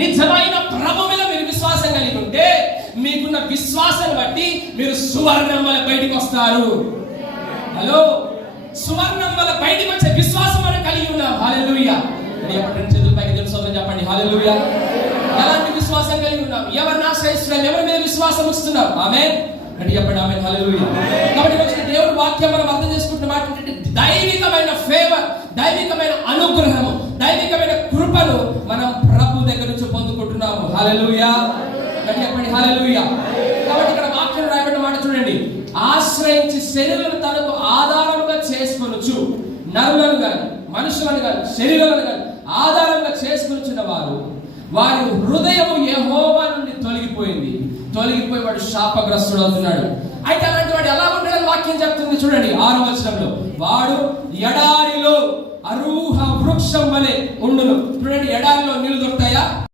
నిజమైన ప్రభు మీద మీరు విశ్వాసం కలిగి ఉంటే మీకున్న విశ్వాసం బట్టి మీరు సువర్ణం వల్ల బయటికి వస్తారు. హలో, సువర్ణం వల్ల బయటికి వచ్చే విశ్వాసం మనం కలిగి ఉన్నాం. హల్లెలూయా. ఎప్పటి చేతుల పైకి తెలుసు చెప్పండి. హల్లెలూయా. ఎలాంటి విశ్వాసం కలిగి ఉన్నాం? ఎవరిని ఆశ్రయిస్తున్నాం? ఎవరి మీద విశ్వాసం ఇస్తున్నాం? ఆమేన్ అంటే చెప్పండి. ఆమేన్. హల్లెలూయా. కాబట్టి వచ్చిన దేవుడి వాక్యం మనం అర్థం చేసుకుంటున్న మాట ఏంటంటే దైవికమైన ఫేవర్, దైవికమైన అనుగ్రహము, దైవికమైన కృపను మనం ప్రభు దగ్గర నుంచి పొందుకుంటున్నాము. హల్లెలూయా. చెప్పండి. హల్లెలూయా. కాబట్టి ఇక్కడ వాక్యం రాయబడిన మాట చూడండి. ఆశ్రయించి శరీరాలను తనకు ఆధారంగా చేసుకొనుచు, నరులను గాని మనుషులను గాని శరీరాలను గాని ఆధారంగా చేసుకొనుచున్న వారి హృదయము యెహోవా నుండి తొలగిపోయి వాడు శాపగ్రస్తుడు అవుతున్నాడు. అయితే అలాంటి వాడు ఎలా ఉంటాడని వాక్యం చెప్తుంది చూడండి. 6వ వచనంలో వాడు ఎడారిలో అరూహ వృక్షం వలె ఉండును. చూడండి, ఎడారిలో నీళ్లు దొరుకుతాయా?